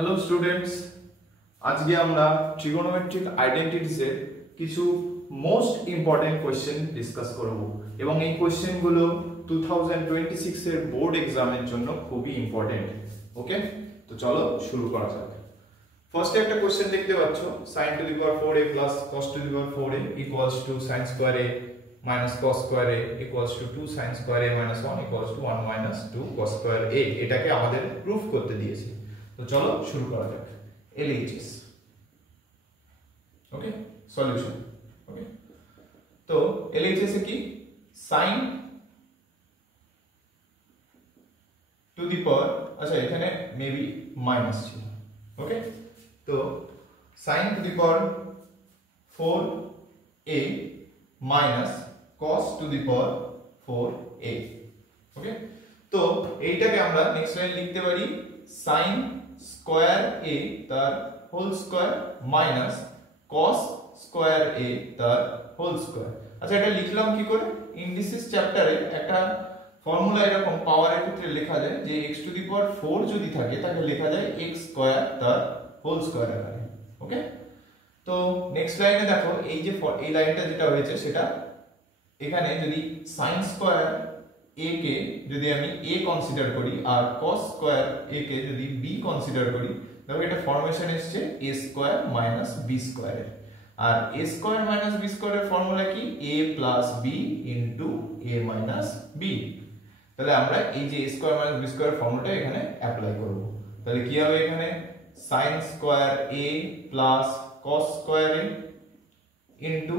Hello students, আজকে আমরা trigonometric আইডেন্টিটিসের কিছু মোস্ট ইম্পর্টেন্ট কোশ্চেন ডিসকাস করব এবং এই কোশ্চেনগুলো 2026 এর বোর্ড এক্সামের জন্য খুবই ইম্পর্টেন্ট। ওকে, তো চলো শুরু করা যাক। ফার্স্টে একটা কোশ্চেন দেখতে পাচ্ছ, sin to the power 4a plus cos to the power 4a equals to sin square a minus cos square a equals to 2 sin square a minus 1 equals to 1 minus 2 cos square a। এটাকে আমাদের proof করতে দিয়েছে, তো চলো শুরু করা যাক। LHS, ওকে, solution. ওকে, তো LHS এ কি sin টু দি পাওয়ার, আচ্ছা এখানে মেবি মাইনাস ছিল। ওকে, তো sin to the power 4a minus cos to the power 4a। Okay, তো এইটাকে আমরা নেক্সট লাইন লিখতে পারি sin স্কয়ার a তার whole square minus cos square a তার হোল স্কয়ার। আচ্ছা এটা লিখলাম কি করে? ইন্ডিসিস চ্যাপ্টারে একটা ফর্মুলা এরকম পাওয়ারের ক্ষেত্রে লেখা যায় যে x টু দি পাওয়ার 4 যদি থাকে তাহলে লেখা যায় x স্কয়ার তার হোল স্কয়ার আকারে। ওকে, তো নেক্সট লাইনে দেখো এই যে এই লাইনটা যেটা হয়েছে সেটা এখানে যদি sin স্কয়ার a কে যদি আমি a কনসিডার করি আর cos স্কয়ার a কে যদি b কনসিডার করি, তবে এটা ফর্মেশন এসেছে a square minus b square. আর a স্কয়ার মাইনাস b স্কয়ারের ফর্মুলা কি? a plus b into a minus b। তাহলে আমরা এই যে a স্কয়ার মাইনাস b স্কয়ারের ফর্মুলাটা এখানে অ্যাপ্লাই করব। তাহলে কি হবে এখানে? sin square a plus cos square a into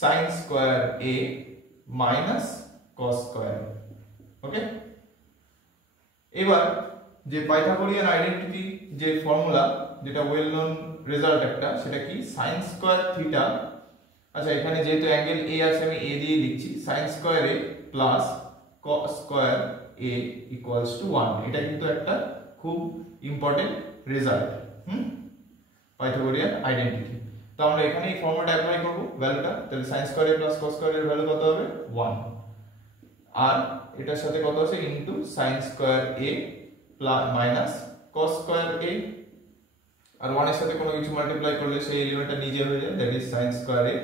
sin square a minus cos square. Okay, এবার যে পাইথাগোরিয়ান আইডেন্টিটি যে ফর্মুলা যেটা ওয়েল নোন রেজাল্ট একটা, সেটা কি? sin square theta. আচ্ছা এখানে যেহেতু অ্যাঙ্গেল a আছে আমি a দিয়ে লিখছি, sin square a plus cos square a equals to 1। এটা কিন্তু একটা খুব ইম্পর্টেন্ট রেজাল্ট পাইথাগোরিয়ান আইডেন্টিটি। তো আমরা এখানে এই ফর্মুলাটা অ্যাপ্লাই করব ভ্যালুটা। তাহলে sin square a plus cos square এর ভ্যালু কত হবে? 1। আর এটার সাথে কত আছে? Into sin square a plus minus cos square a, আর 1 এর সাথে কোনো কিছু মাল্টিপ্লাই করলে সেই এলিমেন্টটা নিজে হয়ে যায়, that is sin square a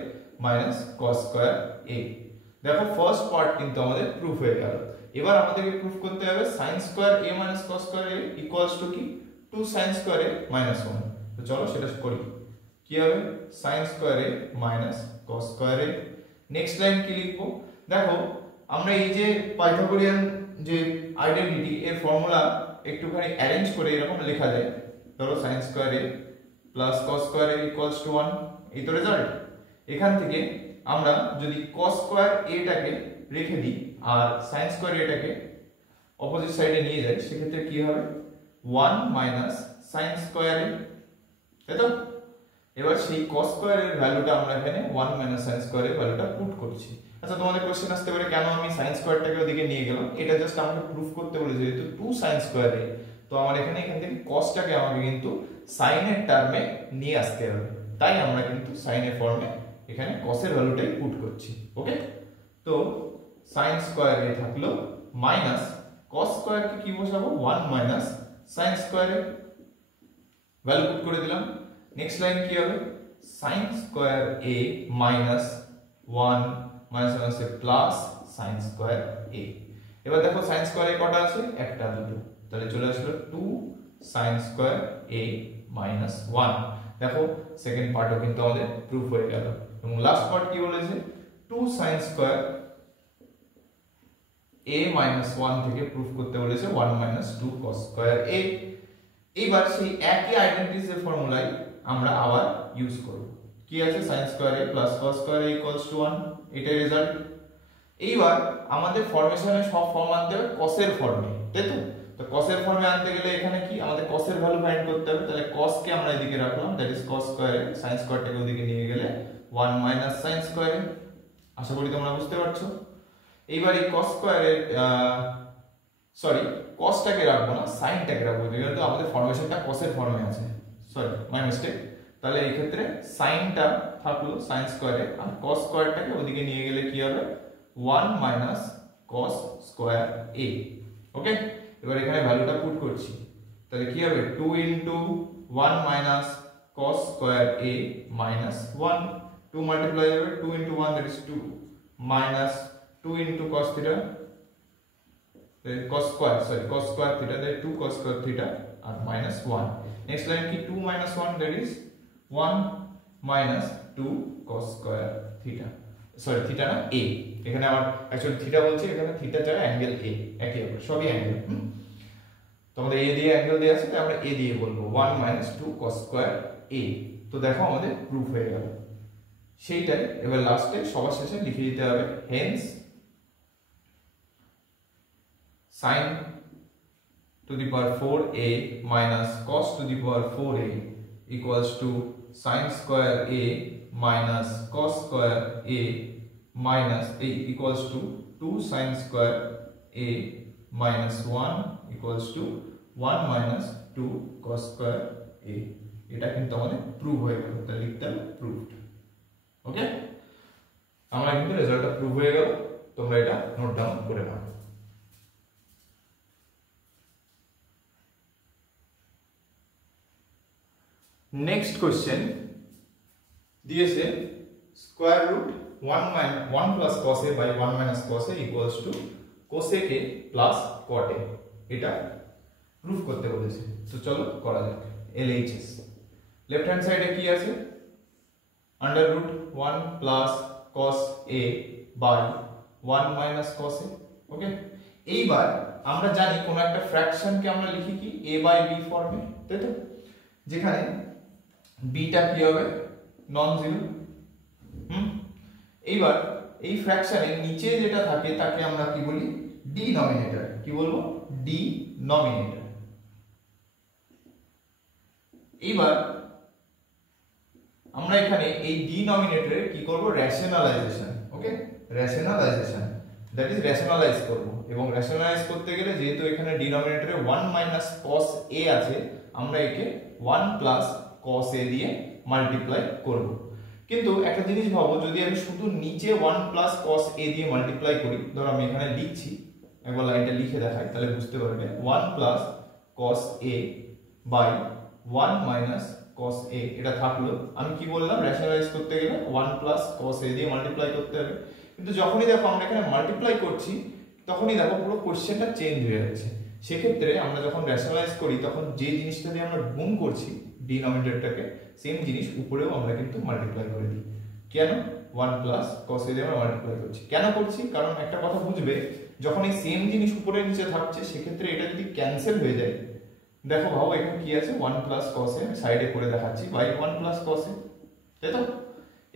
minus cos square a। দেখো ফার্স্ট পার্ট কিন্তু আমাদের প্রুফ হয়ে গেল। এবার আমাদেরকে প্রুফ করতে হবে sin square a minus cos square a equals two কি? 2 sin স্কয়ার a মাইনাস 1। তো চলো সেটা করি। কি হবে? sin square a minus cos square a। Next line কি লিখবো? দেখো আমরা এই যে পাইথাগোরিয়ান যে আইডেন্টিটি এর ফর্মুলা একটুখানি অ্যারেঞ্জ করে এরকম লেখা যায়। ধরো sin square a plus cos square a equals to 1, এই তো রেজাল্ট। এখান থেকে আমরা যদি cos স্কয়ার a টাকে রেখে দিই আর sin স্কয়ার a টাকে অপোজিট সাইডে নিয়ে যাই, সেক্ষেত্রে কি হবে? 1 মাইনাস sin স্কয়ার a, তাই তো? এবার সেই cos স্কয়ার এর ভ্যালুটা আমরা এখানে 1 মাইনাস sin স্কয়ার এর ভ্যালুটা পুট করছি। আচ্ছা তোমাদের কোশ্চেন আসতে পারে কেন আমি sin স্কয়ারটাকে ওদিকে নিয়ে গেলাম? এটা জাস্ট আমাকে প্রুফ করতে বলেছে যেহেতু 2 sin স্কয়ার a, তো আমার এখানে এখান থেকে cosটাকে আমাকে কিন্তু sin এর টার্মে নিয়ে আসতে হবে, তাই আমরা কিন্তু sin এর ফর্মে এখানে cos এর ভ্যালুটাই পুট করছি। ওকে, তো sin স্কয়ার a থাকলো মাইনাস cos স্কয়ার কে কি বসাবো? 1 minus sin square a, value put করে দিলাম। নেক্সট লাইন কি হবে? sin square a minus 1 minus আছে প্লাস sin স্কয়ার a। এবার দেখো sin স্কয়ার a কটা আছে? একটা দুটো, তাহলে চলে আসলো 2 sin স্কয়ার a মাইনাস 1। দেখো সেকেন্ড পার্টও কিন্তু আমাদের প্রুফ হয়ে গেল। এবং লাস্ট পার্ট কি বলেছে? 2 sin স্কয়ার a মাইনাস 1 থেকে প্রুফ করতে বলেছে 1 মাইনাস 2 cos স্কয়ার a। এইবার সেই একই আইডেন্টিটির ফর্মুলাই আমরা আবার ইউজ করব। কি আছে? sin square a plus cos square a equals to 1, এটাই রেজাল্ট। এইবার আমাদের ফর্মেশনে সব ফর্ম আনতে হবে cos এর ফর্মে, তাই তো? তো cos এর ফর্মে আনতে গেলে এখানে কি আমাদের cos এর ভ্যালু ফাইন্ড করতে হবে। তাহলে cos কে আমরা এদিকে রাখলাম, that is cos square a, sin স্কয়ারটাকে ওদিকে নিয়ে গেলে 1 মাইনাস sin স্কয়ার a। আশা করি তোমরা বুঝতে পারছো। এইবার এই cos স্কয়ার এর cosটাকে রাখবো না, সাইনটাকে রাখবো, যেহেতু আমাদের ফর্মেশনটা cos এর ফর্মে আছে। My mistake. তাহলে এই ক্ষেত্রে সাইনটা থাকলো sin স্কয়ার a, আর cos স্কয়ারটাকে ওদিকে নিয়ে গেলে কি হবে? 1 minus cos square a। Okay, এবার এখানে ভ্যালুটা পুট করছি। তাহলে কি হবে 2 into 1 minus cos square a minus 1, 2 multiply হবে 2 into 1 that is 2 minus 2 into cos theta, cos square theta, that is 2 cos square theta and minus 1. Next line ki 2 minus 1 that is 1 minus 2 cos square theta, sorry theta না a, এখানে আমার actually theta বলছি, এখানে theta চাই angle a, একই হবে সবই angle. তো আমাদের a দিয়ে অ্যাঙ্গেল দেয়া আছে তাই আমরা a দিয়ে বলবো 1 minus 2 cos square a। তো দেখো আমাদের প্রুফ হয়ে গেল সেইটাই। এবার লাস্টে সবার শেষে লিখে দিতে হবে Haynes sin to the power 4a minus cos to the power 4a equals to sin square a minus cos square a minus a equals to 2 sin square a minus 1 equals to 1 minus 2 cos square a। এটা কিন্তু আমাদের prove হয়ে গেল, তাহলে লিখতে হবে proved. ওকে, আমরা কিন্তু রেজাল্টটা প্রুভ হয়ে গেল, তোমরা এটা নোট ডাউন করে নাও। নেক্সট কোশ্চেন দিয়েছে square root 1 plus cos a by 1 minus cos a equals to cosec a plus cot a, এটা প্রুফ করতে বলেছে। তো চলো করা যাক। LHS লেফট হ্যান্ড সাইডে কি আছে under root 1 plus cos a by 1 minus cos a। ওকে, এইবার আমরা জানি কোন একটা ফ্র্যাকশনকে আমরা লিখি কি a by b ফর্মে, তাই তো, যেখানে b টা কি হবে নন জিরো। এইবার এই ফ্র্যাকশনের নিচে যেটা থাকে তাকে আমরা কি বলি ডিনোমিনেটর, কি বলবো ডিনোমিনেটর। এইবার আমরা এখানে এই ডিনোমিনেটরে কি করব rationalisation. Okay, rationalisation that is rationalise করব, এবং রেশনালাইজ করতে গেলে যেহেতু এখানে ডিনোমিনেটরে 1 minus cos a আছে আমরা একে 1 plus cos a দিয়ে মাল্টিপ্লাই করব। কিন্তু একটা জিনিস ভাবো, যদি আমি শুধু নিচে 1 plus cos a দিয়ে মাল্টিপ্লাই করি, ধরো আমি এখানে লিখছি, একবার লাইনটা লিখে দেখাই তাহলে বুঝতে পারবে, 1 plus cos a by 1 minus cos a এটা থাকলো। আমি কি বললাম রেশনালাইজ করতে গেলে 1 plus cos a দিয়ে মাল্টিপ্লাই করতে হবে, কিন্তু যখনই দেখো আমরা এখানে মাল্টিপ্লাই করছি তখনই দেখো পুরো কোশ্চেনটা চেঞ্জ হয়ে যাচ্ছে। সেক্ষেত্রে আমরা যখন রেশনালাইজ করি তখন যে জিনিসটা দিয়ে আমরা গুণ করছি ডিনোমিনেটরটাকে, সেম জিনিস উপরেও আমরা কিন্তু মাল্টিপ্লাই করে দিই। কেন 1 plus cos a দিয়ে আমরা মাল্টিপ্লাই করছি, কেন করছি? কারণ একটা কথা বুঝবে, যখন এই সেম জিনিস উপরে নিচে থাকছে সেক্ষেত্রে এটা যদি ক্যান্সেল হয়ে যায়, দেখো ভাবো এখানে কি আছে 1 plus cos a, সাইডে করে দেখাচ্ছি বাই 1 plus cos a, তাই তো।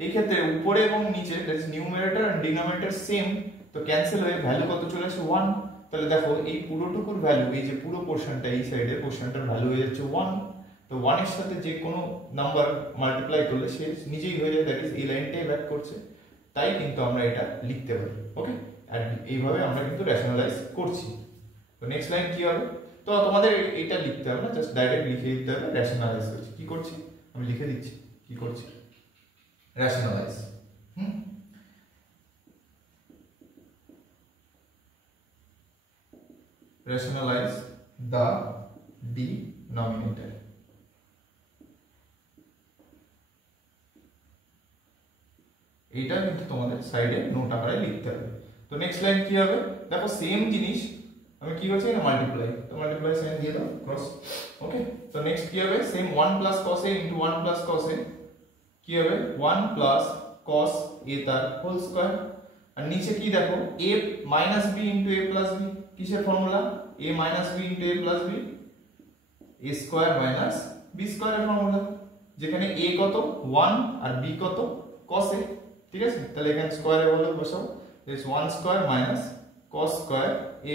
এই ক্ষেত্রে উপরে এবং নিচে that's numerator and denominator same, তো ক্যান্সেল হয়ে ভ্যালু কত চলে আসে 1। তাহলে দেখো এই পুরোটুকুর ভ্যালু, এই যে পুরো পোরশনটা এই সাইডে পোরশনটার ভ্যালু হয়ে যাচ্ছে 1। তো 1 এর সাথে যে কোনো নাম্বার মাল্টিপ্লাই করলে সে নিজেই হয়ে যায়, দ্যাট ইজ এই লাইনটাই ব্যাক করছে, তাই কিন্তু আমরা এটা লিখতে পারি। ওকে, আর এইভাবে আমরা কিন্তু রেশনালাইজ করছি। তো নেক্সট লাইন কি হবে? তো তোমাদের এটা লিখতে হবে না, জাস্ট ডাইরেক্ট লিখে দিতে হবে রেশনালাইজ করছি। কি করছি আমি লিখে দিচ্ছি, কি করছি রেশনালাইজ। rationalize the denominator। এটা কিন্তু তোমাদের সাইডে নোট আকারে লিখতে হবে। তো নেক্সট লাইন কি হবে দেখো, সেম জিনিস আমি কি করছি এটা মাল্টিপ্লাই, তো মাল্টিপ্লাই সাইন দিয়ে দাও ক্রস। ওকে, তো নেক্সট কি হবে same 1 plus cos a into 1 plus cos a কি হবে 1 plus cos a তার হোল স্কয়ার। আর নিচে কি দেখো a minus b into a plus b, কিসের formula a minus b into a plus b, a square minus b square এর formula, যেখানে a কত 1 আর b কত cos a। ঠিক আছে, তাহলে এখানে স্কয়ারে বলো বসাও, this 1 square minus cos square a।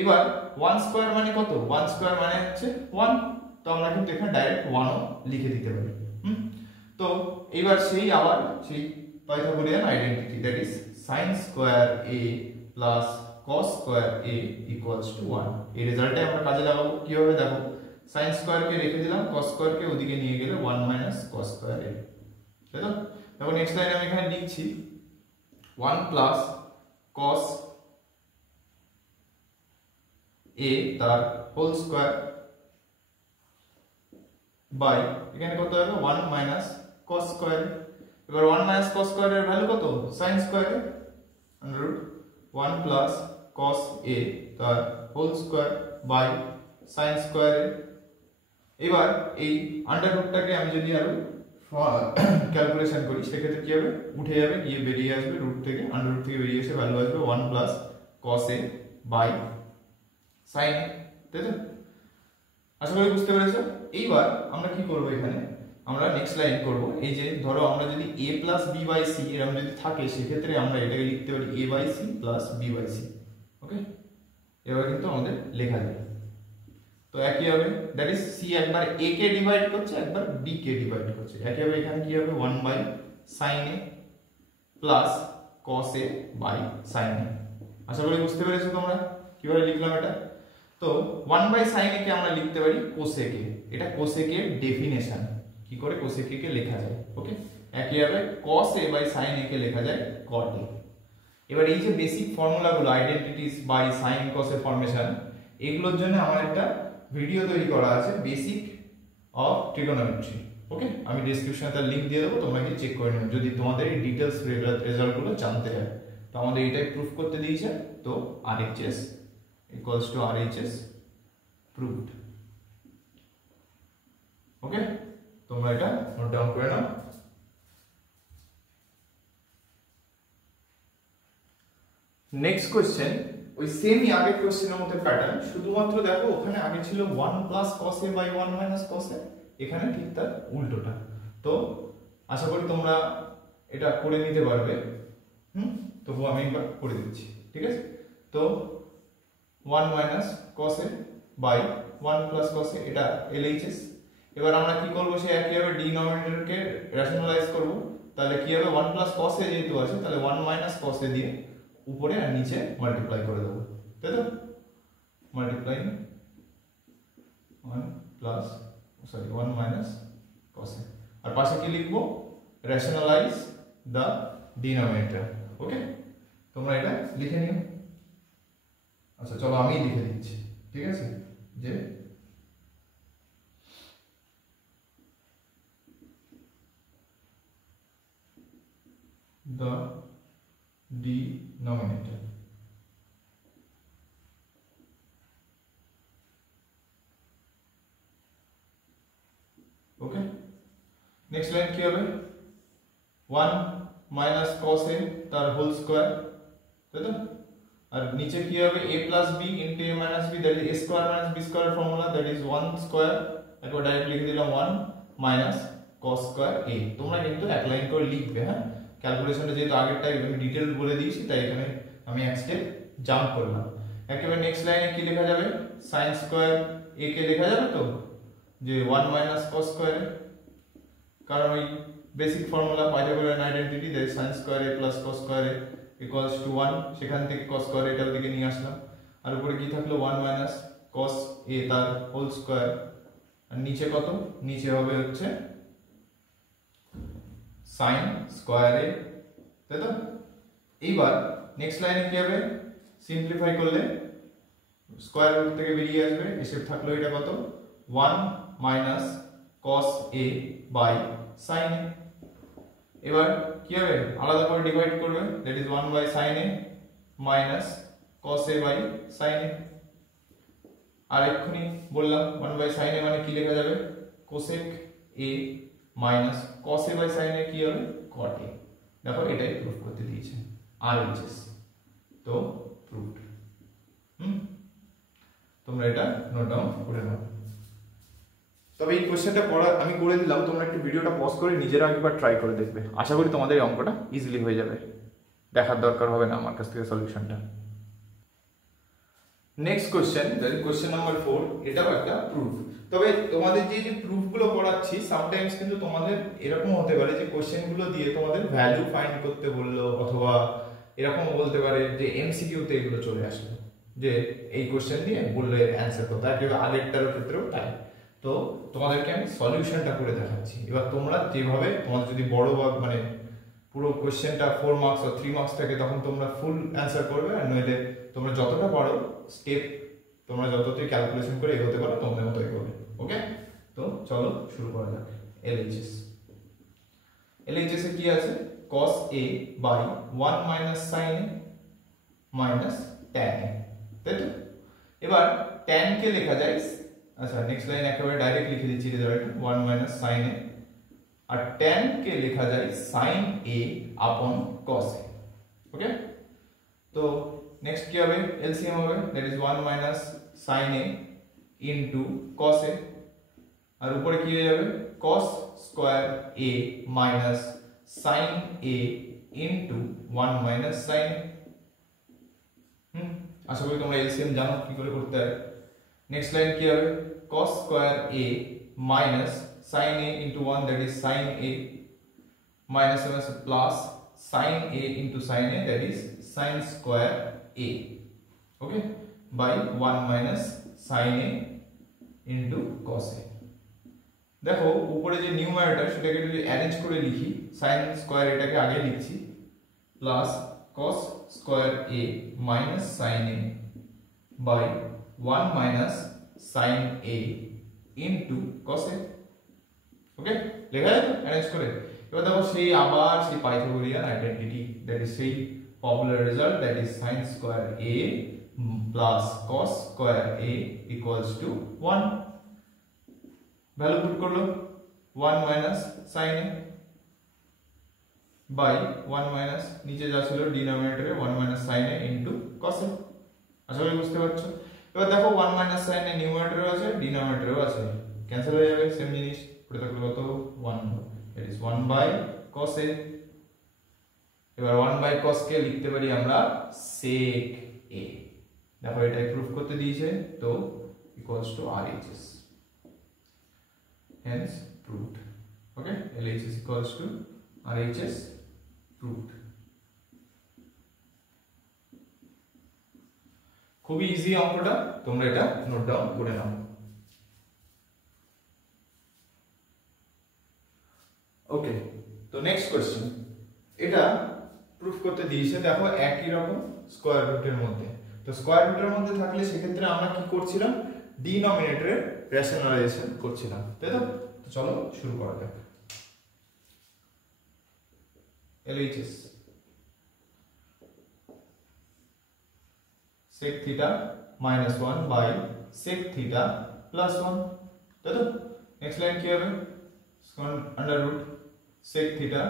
এবার 1 স্কয়ার মানে কত, 1 স্কয়ার মানে হচ্ছে 1, তো আমরা কিন্তু এখানে ডাইরেক্ট 1 ও লিখে দিতে পারি। তো এবার সেই আবার সেই Pythagorean identity, that is sin square a plus cos square a equals to 1। এই রেজাল্টে আমরা কাজে লাগাবো কিভাবে দেখো, sin স্কয়ার কে রেখে দিলাম, cos স্কয়ার কে ওদিকে নিয়ে গেলে 1 মাইনাস cos স্কয়ার a, তাই তো। দেখো নেক্সট লাইনে আমি এখানে লিখছি 1 প্লাস cos a তার হোল স্কয়ার বাই এখানে কত হবে 1 মাইনাস cos স্কয়ার। এবার 1 মাইনাস cos স্কয়ারের ভ্যালু কত sin স্কয়ারে √ 1 প্লাস cos a তার হোল স্কয়ার বাই sin স্কয়ারে। এবার এই আন্ডাররুটটাকে আমি যদি আরো ক্যালকুলেশন করি সেক্ষেত্রে কি হবে উঠে যাবে গিয়ে বেরিয়ে আসবে রুট থেকে আন্ডাররুট থেকে বেরিয়ে এসে ভ্যালু আসবে 1 plus cos a by sin a, তাই তো? আশা করি বুঝতে পেরেছো। এইবার আমরা কি করব এখানে আমরা নেক্সট লাইন করব এই যে ধরো আমরা যদি a plus b by c এরকম যদি থাকে সেক্ষেত্রে আমরা এটাকে লিখতে পারি a by c plus b by c। Okay, এবার কিন্তু আমাদের লেখা যায় তো একই হবে দ্যাট ইজ c একবার a কে ডিভাইড করছে একবার b কে ডিভাইড করছে। একই হবে এখানে কি হবে 1 by sin a plus cos a by sin a। আশা করি বুঝতে পেরেছো তোমরা কিভাবে লিখলাম এটা। তো 1 বাই sin a কে আমরা লিখতে পারি cosec a, এটা cosec এর ডেফিনেশন কি করে cosec a কে লেখা যায়। ওকে, একই হবে cos a by sin a কে লেখা যায় cot a। এবার এই যে বেসিক ফর্মুলাগুলো আইডেন্টিটিস বাই sin cos এর ফরমেশন এগুলোর জন্য আমার একটা ভিডিও তৈরি করা আছে বেসিক অফ ট্রিগোনোমেট্রি। ওকে, আমি ডেসক্রিপশনে তার লিংক দিয়ে দেবো, তোমরা গিয়ে চেক করে নিও যদি তোমাদের এই ডিটেইলস রেজাল্টগুলো জানতে হয়। তো আমাদের এটাই প্রুফ করতে দিয়েছে, তো RHS equals to RHS proved। ওকে, তোমরা এটা নোট ডাউন করে নাও। নেক্সট কোশ্চেন ওই সেমই আগের কোশ্চেনের মধ্যে প্যাটার্ন, শুধুমাত্র দেখো ওখানে আগে ছিল 1 plus cos a by 1 minus cos a, এখানে ঠিক তার উল্টোটা। তো আশা করি তোমরা এটা করে নিতে পারবে। তবু আমি একবার করে দিচ্ছি, ঠিক আছে? তো 1 minus cos a by 1 plus cos a এটা LHS। এবার আমরা কি করব সে একইভাবে ডিনোমিনেটরকে রেশনালাইজ করব। তাহলে কি হবে 1 প্লাস cos a যেহেতু আছে তাহলে 1 মাইনাস cos a দিয়ে উপরে আর নিচে মাল্টিপ্লাই করে দেব, তাই তো? মাল্টিপ্লাই 1 মাইনাস cos a আর পাশে কি লিখবো রেশনালাইজ দা ডিনোমিনেটর। ওকে, তোমরা এটা লিখে নিও। আচ্ছা চলো আমি লিখে দিচ্ছি, ঠিক আছে? যে the denominator okay. Next line কি হবে 1 মাইনাস cos a তার হোল স্কয়ার, তাই তো? আর নিচে কি হবে a plus b into a minus b that is a square minus b square formula that is 1 square. একবার ডাইরেক্ট লিখে দিলাম 1 মাইনাস cos স্কয়ার a। তোমরা কিন্তু এক লাইন করে লিখবে, হ্যাঁ? ক্যালকুলেশনটা যেহেতু আগেরটাই আমি ডিটেইল বলে দিয়েছি তাই এখানে আমি এক স্টেপ জাম্প করলাম। একেবারে নেক্সট লাইনে কি লেখা যাবে sin স্কয়ার a কে লেখা যাবে তো যে 1 মাইনাস cos স্কয়ার, কারণ ওই basic formula Pythagorean identity that sin square a plus cos square a equals to 1, সেখান থেকে cos স্কয়ার এটার দিকে নিয়ে আসলাম। আর উপরে কি থাকলো 1 মাইনাস cos a তার হোল স্কয়ার। আর নিচে কত নিচে হবে হচ্ছে sin স্কয়ার a, তাই তো? এইবার নেক্সট লাইনে কি হবে সিম্পলিফাই করলে স্কয়ার রুট থেকে বেরিয়ে আসবে, এসে থাকলো এটা কত 1 minus cos a by sin a। এবার কি হবে আলাদা করে ডিভাইড করবে that is 1 by sin a minus cos a by sin a। আর এক্ষুনি বললাম 1 বাই sin a মানে কি লেখা যাবে cosec a minus cos a by sin a কি হবে cot a। দেখো এটাই প্রুফ করতে দিয়েছে RHS, তো প্রুফড। তোমরা এটা নোট ডাউন করে নাও। তবে এই কোশ্চেনটা পড়া আমি করে দিলাম, তোমরা একটু ভিডিওটা পজ করে নিজেরা একবার ট্রাই করে দেখবে, আশা করি তোমাদের এই অঙ্কটা ইজিলি হয়ে যাবে, দেখার দরকার হবে না আমার কাছ থেকে সলিউশনটা। Next question that question number 4, এটাও একটা প্রুফ। তবে তোমাদের যে প্রুফগুলো পড়াচ্ছি সামটাইমস কিন্তু তোমাদের এরকম হতে পারে যে কোশ্চেনগুলো দিয়ে তোমাদের ভ্যালু ফাইন্ড করতে বললো, অথবা এরকম বলতে পারে যে এমসিকিউতে এগুলো চলে আসলো যে এই কোশ্চেন দিয়ে বললে অ্যান্সার করতে, একেবারে আগেরটার ক্ষেত্রেও তাই। তো তোমাদেরকে আমি সলিউশনটা করে দেখাচ্ছি। এবার তোমরা যেভাবে তোমাদের যদি বড় বা মানে পুরো কোশ্চেনটা 4 মার্কস বা 3 মার্কস থাকে তখন তোমরা ফুল অ্যান্সার করবে, আর নইলে তোমরা যতটা পারো স্টেপ তোমরা যতটাই ক্যালকুলেশন করে এগোতে পারো তোমাদের মতো এগোবে। ওকে, তো চলো শুরু করা যাক। এলএইচএস এর কি আছে? cos a by 1 minus sin a minus tan a, তাই তো? এবার tan কে লেখা যায়, আচ্ছা নেক্সট লাইন একেবারে ডাইরেক্ট লিখে দিচ্ছি রেজাল্ট 1 মাইনাস sin a, আর tan কে লেখা যায় sin a আপন cos a। ওকে, তো নেক্সট কি হবে? এলসিএম হবে, that is 1 minus sin a into cos a, আর উপরে কি হয়ে যাবে? cos square a minus sin a into 1 minus sin a। আশা করি তোমরা এলসিএম জানো কি করে করতে হয়। নেক্সট লাইন কি হবে? cos square a minus sin a into 1, that is sin a, minus plus sin a into sin a, that is sin square a। Okay, by 1 minus sin a into cos a। দেখো উপরে যে numerator সেটাকে যদি arrange করে লিখি, sin square এটাকে আগে লিখছি, plus cos square a minus sin a by 1 minus sin a into cos a। Okay, লেখা যায় অ্যারেঞ্জ করে। এবার দেখো সেই আবার সেই পাইথাগোরিয়ান আইডেন্টিটি, দ্যাট ইজ সেই popular result, that is sin square a plus cos square a equals to 1। Value put করলো 1 minus sin a by 1 minus নিচে যা ছিল ডিনোমিনেটরে 1 minus sin a into cos a। আশা করি বুঝতে পারছো। এবার দেখো 1 মাইনাস sin a নিউমারেটরেও আছে ডিনোমিনেটরেও আছে, ক্যান্সেল হয়ে যাবে, সেম জিনিস পড়ে থাকলে কত 1, that is 1 by cos a। এবার 1 বাই cos কে লিখতে পারি আমরা sec a। দেখো এটা প্রুফ করতে দিয়েছে, তো equals to RHS, hence proved। okay, LHS equals to RHS, proved। খুবই ইজি অঙ্কটা, তোমরা এটা নোট ডাউন করে নাও। ওকে, তো নেক্সট কোশ্চেন, এটা প্রুফ করতে দিয়েছে, দেখো একই রকম স্কয়ার রুটের মধ্যে। তো স্কয়ার রুটের মধ্যে থাকলে সেক্ষেত্রে আমরা কি করছিলাম? ডিনোমিনেটরের রেশনালাইজেশন করছিলাম, তাই তো? তো চলো শুরু করা যাক। LHS sec theta minus 1 by sec theta plus 1, তাই তো? নেক্সট লাইন কি হবে? Under root sec theta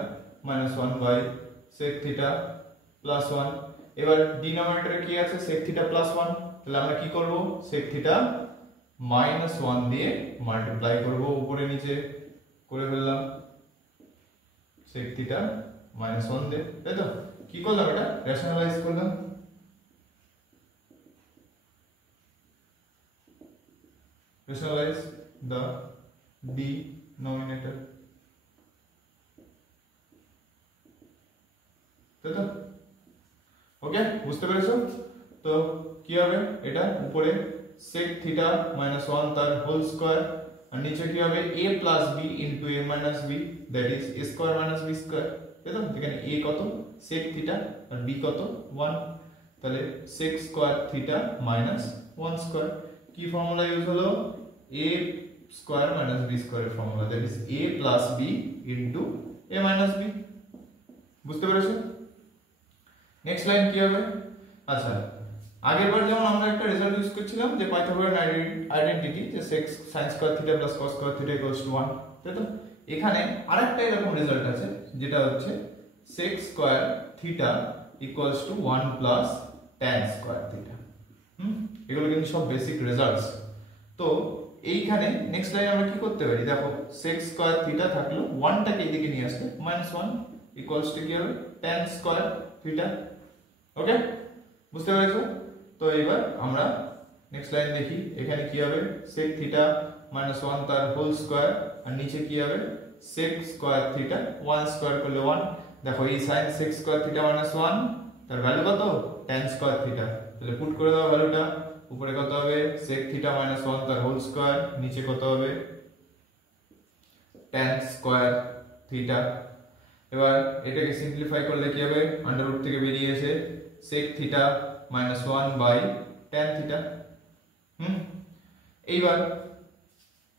minus 1 by sec theta plus 1। এবার ডিনোমিনেটরে কি আছে? sec theta plus 1, তাহলে আমরা কি করব? sec theta minus 1 দিয়ে মাল্টিপ্লাই করব, উপরে নিচে করে ফেললাম sec theta minus 1 দিয়ে, তাই তো? কি করলাম? এটা রেশনালাইজ করলাম, rationalize the denominator, তাই তো? ওকে, বুঝতে পেরেছো? তো কি হবে? এটা উপরে sec theta minus 1 তার হোল স্কয়ার, আর নিচে কি হবে? a plus b into a minus b, that is a square minus b square, তাই তো? এখানে a কত? sec theta, আর b কত? 1, তাহলে sec square theta minus 1 square। কি ফর্মুলা ইউজ হলো? a square minus b square formula, that is a plus b into a minus b। বুঝতে পেরেছো? নেক্সট লাইন কি হবে? আচ্ছা, আগের বার যেমন আমরা একটা রেজাল্ট ইউজ করছিলাম যে পাইথাগোরিয়ান আইডেন্টিটি, যে sec sin square theta plus cos square theta equals to 1, তাই তো? এখানে আরেকটা এরকম রেজাল্ট আছে, যেটা হচ্ছে sec square theta equals to 1 plus tan square theta. এগুলো কিন্তু সব বেসিক রেজাল্টস। তো এইখানে নেক্সট লাইন আমরা কি করতে পারি? দেখো sec স্কয়ার থিটা থাকলো, 1 টাকে এদিকে নিয়ে আসলে -1 ইকুয়ালস টু কি হবে? tan square theta. ওকে, বুঝতে পেরেছো? তো এবার আমরা নেক্সট লাইন দেখি, এখানে কি হবে? sec থিটা -1 তার হোল স্কয়ার, আর নিচে কি হবে? sec স্কয়ার থিটা 1 স্কয়ার করলে 1। দেখো এই sin sec স্কয়ার থিটা -1 তার ভ্যালু কত? tan square theta. তাহলে পুট করে দাও ভ্যালুটা, উপরে কত হবে? sec থিটা -1 তার হোল স্কয়ার, নিচে কত হবে? tan square theta. এবার এটাকে সিম্পলিফাই করলে কি হবে? আন্ডার রুট থেকে বেরিয়ে এসে sec theta -1 by tan theta, এইবার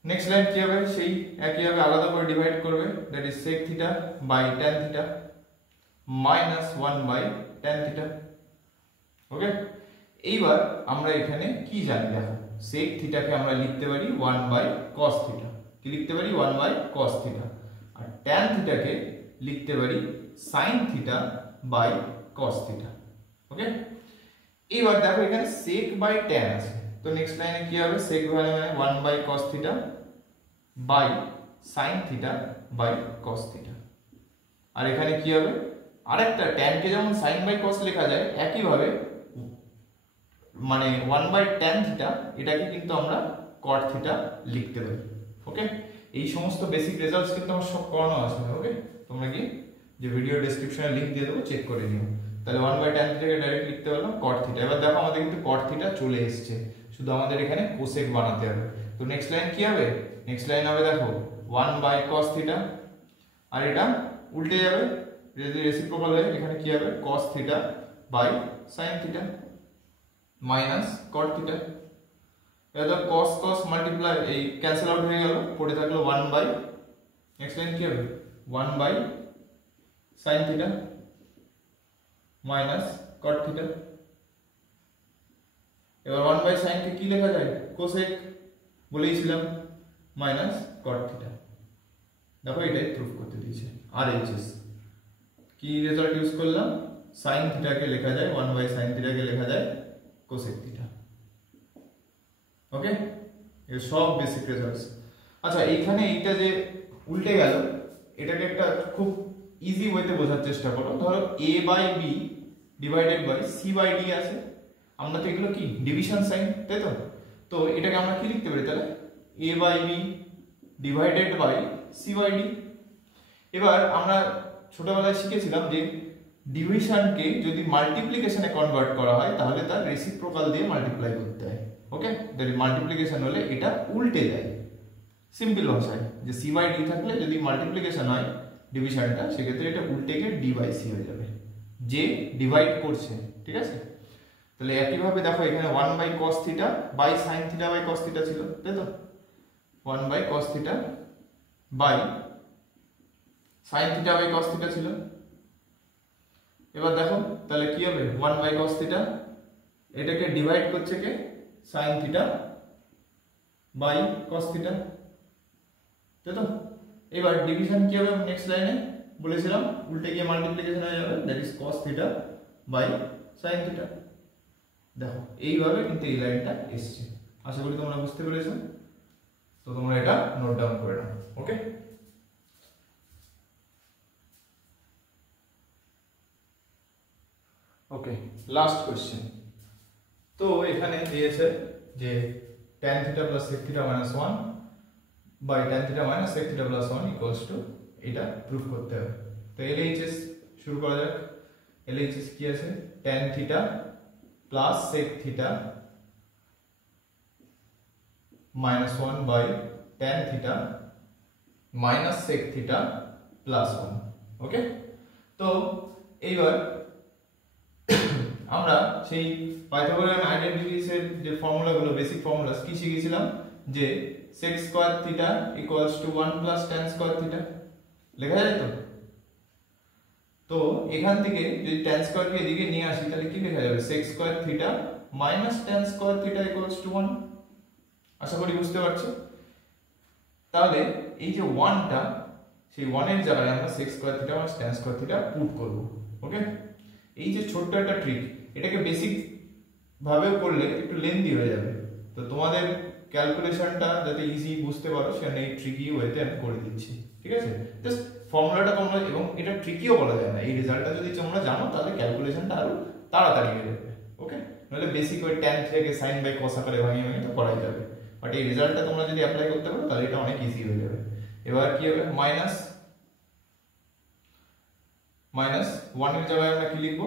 নেক্সট লাইন কি হবে, সেই একইভাবে আলাদা করে ডিভাইড করবে, that is sec theta by tan theta minus 1 by tan theta. Okay, এইবার আমরা এখানে কি জানি দেখো, sec থিটাকে আমরা লিখতে পারি 1 বাই cos থিটা, কি লিখতে পারি 1 বাই cos থিটা, আর tan থিটাকে লিখতে পারি sin theta by cos theta. Okay, এইবার দেখো এখানে sec বাই tan আছে, তো নেক্সট লাইনে কি হবে, sec মানে 1 by cos theta by sin theta by cos theta. আর এখানে কি হবে, আরেকটা tan কে যেমন sin বাই cos লেখা যায়, একই ভাবে মানে 1 বাই tan থিটা এটাকে কিন্তু আমরা cot থিটা লিখতে পারি। ওকে, এই সমস্ত বেসিক রেজাল্টস কিন্তু আমার সব করানো আছে। ওকে, তোমরা কি যে ভিডিও ডেসক্রিপশনে লিংক দিয়ে দেবো, চেক করে নিও। তাহলে 1 বাই tan থিটাকে ডাইরেক্ট লিখতে পারলাম cot থিটা। এবার দেখো আমাদের কিন্তু cot থিটা চলে এসেছে, শুধু আমাদের এখানে কোসেক বানাতে হবে। তো নেক্সট লাইন কি হবে, নেক্সট লাইন হবে দেখো 1 বাই cos থিটা, আর এটা উল্টে যাবে, যদি রেসিপ্রোকাল হয় এখানে কি হবে cos theta by sin theta minus cot theta. এবার cos cos মাল্টিপ্লাই এই ক্যান্সেল আউট হয়ে গেল, পড়ে থাকলো 1 বাই, নেক্সট লাইন কি হবে 1 by sin theta minus cot theta. এবার 1 বাই sin কে কি লেখা যায়, কোসেক বলেইছিলাম, মাইনাস cot থিটা। দেখো এটাই প্রুফ করতে দিয়েছে। আর এইচএস কি রেজাল্ট ইউজ করলাম, sin থিটাকে লেখা যায় 1 বাই sin থিটাকে লেখা যায় কোসেক থিটা। ওকে, এই সব বেসিক রেজাল্টস। আচ্ছা, এইখানে এইটা যে উল্টে গেল, এটাকে একটা খুব ইজি ওয়েতে বোঝার চেষ্টা করো। ধরো a by b divided by c by d আছে, আমরা তো এগুলো কি ডিভিশন সাইন, তাই তো? তো এটাকে আমরা কি লিখতে পারি তাহলে, a by b divided by c by d। এবার আমরা ছোটবেলায় শিখেছিলাম যে ডিভিশনকে যদি মাল্টিপ্লিকেশনে কনভার্ট করা হয় তাহলে তার রেসিপ্রোকাল দিয়ে মাল্টিপ্লাই করতে হয়। ওকে, তাহলে মাল্টিপ্লিকেশন হলে এটা উল্টে যায়। সিম্পল ভাষায় যে c বাই d থাকলে যদি মাল্টিপ্লিকেশন হয় ডিভিশনটা, সেক্ষেত্রে এটা উল্টে গিয়ে d বাই c হয়ে যাবে, যে ডিভাইড করছে। ঠিক আছে, তাহলে একইভাবে দেখো এখানে 1 by cos theta by sin theta by cos theta ছিল, তাই তো? 1 by cos theta by sin theta by cos theta ছিল। এবার দেখো তাহলে কি হবে, 1 বাই cos থিটা এটাকে ডিভাইড করছে কে, sin theta by cos theta, তাই তো? এবার ডিভিশন কি হবে, নেক্সট লাইনে বলেছিলাম উল্টে গিয়ে মাল্টিপ্লিকেশন হয়ে যাবে, that is cos theta by sin theta. দেখো এইভাবে কিন্তু এই লাইনটা এসছে। আশা করি তোমরা বুঝতে পেরেছো। তো তোমরা এটা নোট ডাউন করে নাও। ওকে, ওকে, লাস্ট কোশ্চেন। তো এখানে দিয়েছে যে tan theta plus sec theta minus 1 by tan theta minus sec theta plus 1 equals to, এটা প্রুফ করতে হবে। তো LHS শুরু করা যাক। LHS কি আছে, tan theta plus sec theta minus 1 by tan theta minus sec theta plus 1। Okay, তো এইবার আমরা সেই পাইথাগোরিয়ান আইডেন্টিটিস এর যে ফর্মুলাগুলো, বেসিক ফর্মুলাস কি শিখেছিলাম, যে sec square theta equals to 1 plus tan square theta লেখা যায় তো। তো এখান থেকে যদি tan স্কয়ার কে এদিকে নিয়ে আসি তাহলে কি লেখা যাবে, sec square theta minus tan square theta equals to 1। আশা করি বুঝতে পারছো। তাহলে এই যে 1 টা, সেই 1 এর জায়গায় আমরা sec square theta minus tan square theta put করব। ওকে, এই যে ছোট্ট একটা ট্রিক, এটাকে বেসিক ভাবেও করলে একটু লেন্দি হয়ে যাবে। তো তোমাদের ক্যালকুলেশনটা যাতে ইজি বুঝতে পারো সেখানে এই ট্রিকি ওয়েতে আমি করে দিচ্ছি। ঠিক আছে, জাস্ট ফর্মুলাটা তোমরা, এবং এটা ট্রিকিও বলা যায় না, এই রেজাল্টটা যদি তোমরা জানো তাহলে ক্যালকুলেশনটা আরো তাড়াতাড়ি হয়ে যাবে। ওকে, নাহলে বেসিক ওই tan থেকে sin বাই cos আকারে ভাঙিয়ে ভাঙিয়ে তো করাই যাবে, বাট এই রেজাল্টটা তোমরা যদি অ্যাপ্লাই করতে পারো তাহলে এটা অনেক ইজি হয়ে যাবে। এবার কি হবে, মাইনাস 1 এর জায়গায় আমরা কি লিখবো,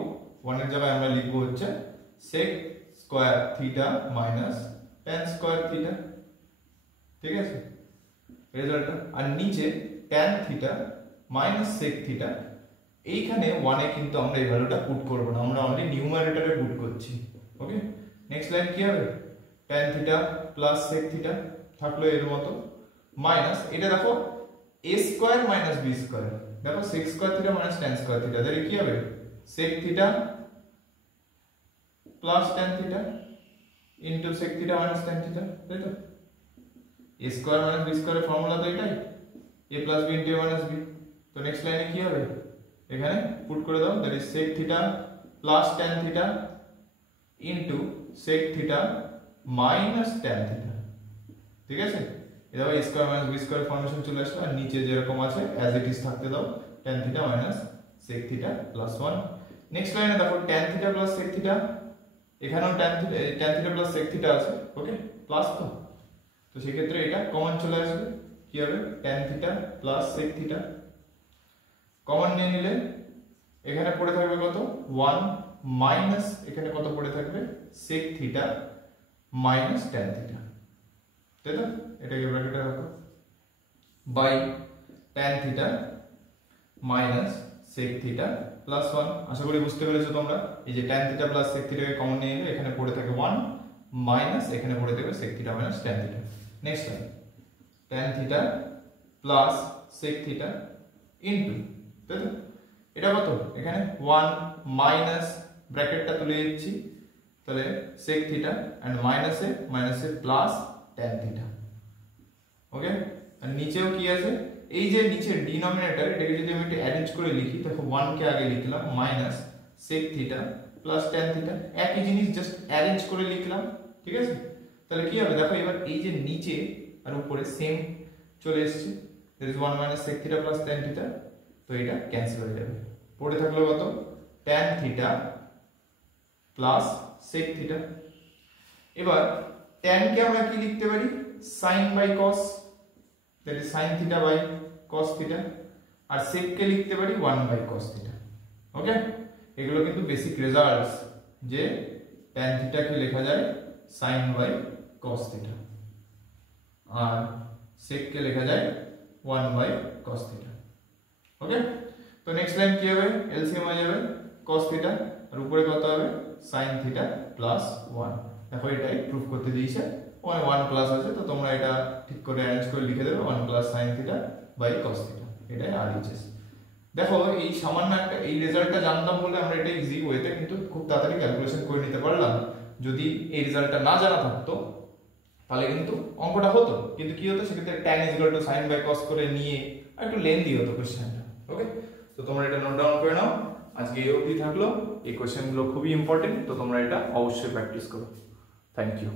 1 এর জায়গায় আমরা লিখবো হচ্ছে sec square theta minus tan square theta. ঠিক আছে, রেজাল্টটা। আর নিচে tan theta minus sec theta, এইখানে 1 এ কিন্তু আমরা এই ভ্যালুটা পুট করব না, আমরা অনলি নিউমারেটরে পুট করছি। ওকে, নেক্সট লাইন কি হবে, tan theta plus sec theta থাকলো এর মতো মাইনাস এটা দেখো a square minus b square দেখো sec square theta minus tan square theta তাহলে কি হবে sec theta plus tan theta into sec theta minus tan theta তাই তো a স্কয়ার মাইনাস b স্কয়ারের ফর্মুলা তো এটাই a plus b into a minus b তো নেক্সট লাইনে কি হবে এখানে পুট করে দাও that is sec theta plus tan theta into sec theta minus tan theta ঠিক আছে এটা a square minus b square formation চলে আসলো আর নিচে যেরকম আছে অ্যাজ ইট ইজ থাকতে দাও tan theta minus sec theta plus 1 next লাইনে দেখো tan theta plus sec theta এখানেও tan theta plus sec theta আছে ওকে প্লাস তো সেই ক্ষেত্রে এটা কমন চলে আসবে কি হবে tan theta plus sec theta common নিয়ে নিলে এখানে পড়ে থাকবে কত 1 মাইনাস এখানে কত পড়ে থাকবে sec theta minus tan theta তাই তো এটাকে ব্র্যাকেটে রাখো by tan theta minus sec theta plus 1 আশা করি বুঝতে পেরেছো তোমরা এই যে tan থিটা প্লাস sec থিটাকে কমন নিয়ে নিলে এখানে পড়ে থাকে 1 মাইনাস এখানে পড়ে থাকবে sec theta minus tan theta next line tan theta plus sec theta into তাই তো এটা কত এখানে 1 মাইনাস ব্র্যাকেটটা তুলে দিচ্ছি তাহলে sec থিটা এন্ড মাইনাসে প্লাস tan থিটা ওকে আর নিচেও কি আছে এই যে নিচের ডিনোমিনেটর এটাকে যদি আমি একটু অ্যারেঞ্জ করে লিখি দেখো 1 কে আগে লিখলাম minus sec theta plus tan theta একই জিনিস জাস্ট অ্যারেঞ্জ করে লিখলাম ঠিক আছে তাহলে কি হবে দেখো এবার এই যে নিচে আর উপরে সেম চলে এসেছে there is 1 minus sec theta plus tan theta তো এটা ক্যান্সেল হয়ে যাবে পড়ে থাকলো কত tan theta plus sec theta এবার tan কে আমরা কি লিখতে পারি sin by cos that is sin theta by cos theta R sec কে লিখতে পারি 1 by cos theta ওকে এগুলো কিন্তু বেসিক রেজাল্টস যে tan theta কে লেখা যায় sin by cos theta R sec কে লেখা যায় 1 by cos theta ওকে তো নেক্সট লাইন কি হবে এলসিএম হয়ে যাবে cos theta আর উপরে কত হবে sin theta plus 1 দেখো এটাই প্রুফ করতে দিয়েছে 1 প্লাস আছে তো তোমরা এটা ঠিক করে অ্যারেঞ্জ করে লিখে দেবে 1 plus sin theta by cos theta এটাই আরএইচএস দেখো এই সামান্য একটা এই রেজাল্টটা জানতাম বলে আমরা এটা ইজি ওয়েতে কিন্তু খুব তাড়াতাড়ি ক্যালকুলেশন করে নিতে পারলাম যদি এই রেজাল্টটা না জানা থাকতো তাহলে কিন্তু অঙ্কটা হতো কিন্তু কি হতো সেক্ষেত্রে tan = sin by cos করে নিয়ে একটু লেন্দি হতো কোশ্চেনটা ওকে তো তোমরা এটা নোট ডাউন করে নাও আজকে এই অবধি থাকলো এই কোশ্চেনগুলো খুবই ইম্পর্টেন্ট তো তোমরা এটা অবশ্যই প্র্যাকটিস করো থ্যাংক ইউ